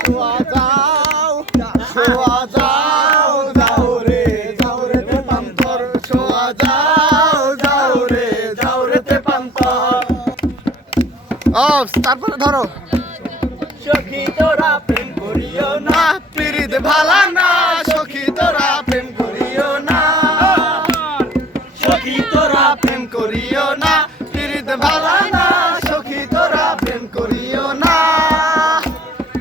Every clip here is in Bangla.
শোয়া যাও শোয়া যাও যাও রে তেপান্তর শোয়া যাও যাও রে তেপান্তর। তারপরে ধরো সখী তোরা প্রেম করিও না, পিরিত ভালা না সখী তোরা প্রেম করিও না, সখী তোরা প্রেম করিও না পিরিত ভালা না সখী তোরা প্রেম করিও না।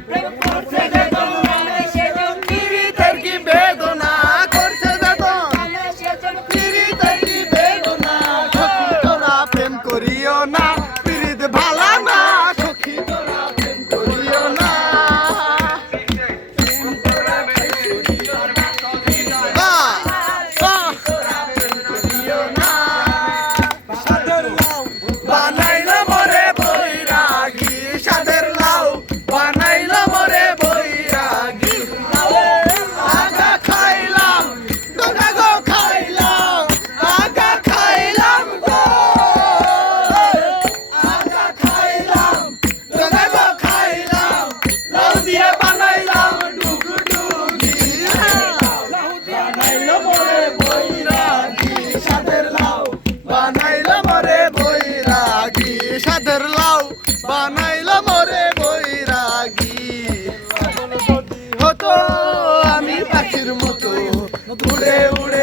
প্রেম করছে যেজন মানে সেজন পিরিতের কি বেদনা করছে যতন মানে সেজন পিরিতের কি বেদনা সখী তোরা প্রেম করিও না পিরিত ভালা না সখী তোরা প্রেম করিও না। বানাইলো মরে বৈরাগী সাদের লাউ বানাইলো মরে বৈরাগী আগা খাইলাম ডোকা গো খাইলাম আগা খাইলাম গো আগা খাইলাম ডোকা গো খাইলাম লাউ দিয়ে বানাইলাম ডুগডুগি বানাইলো মরে বৈরাগী সাদের লাউ বানাইলো মরে বৈরাগী সাদের লাউ বানাইলো মরে বৈরাগী। হতো আমি পাখির মতো উড়ে উড়ে